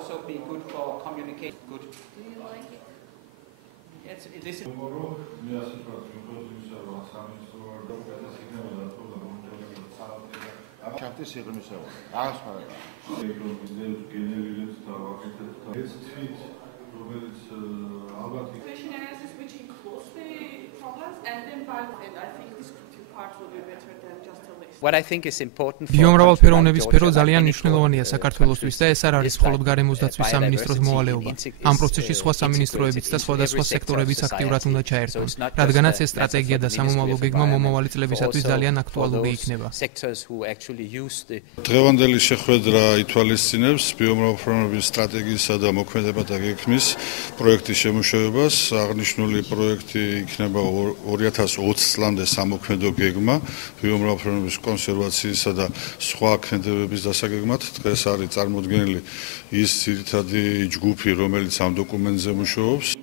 also be good for communication. Good. Do you like it? Yes, this is. ჩარტის სიღრმისევა. აღსვარება. Question analysis which includes the problems and then and I think this part will be better than just a list. What I think is important for ბიომრავალფეროვნების სფერო ძალიან მნიშვნელოვანია საქართველოსთვის და ეს არ არის მხოლოდ გარემოს დაცვის სამინისტროს მოვალეობა. ამ პროცესში სხვა სამინისტროებიც და სხვადასხვა სექტორებიც აქტიურად უნდა ჩაერთონ, რადგანაც ეს სტრატეგია და სამომავლო გეგმა მომავალი წლებისათვის ძალიან აქტუალური იქნება. დღევანდელი შეხვედრა ითვალისწინებს ბიომრავალფეროვნების სტრატეგიისა და მოქმედებათა გეგმის პროექტის შემუშავებას. აღნიშნული პროექტი იქნება 2020 წლამდე სამოქმედო გეგმა ბიომრავალფეროვნების კონსერვაციისა და სხვა ქმედებების დასაგეგმად. დღეს არის წარმოდგენილი ის ძირითადი ჯგუფი, რომელიც ამ დოკუმენტზე მუშაობს.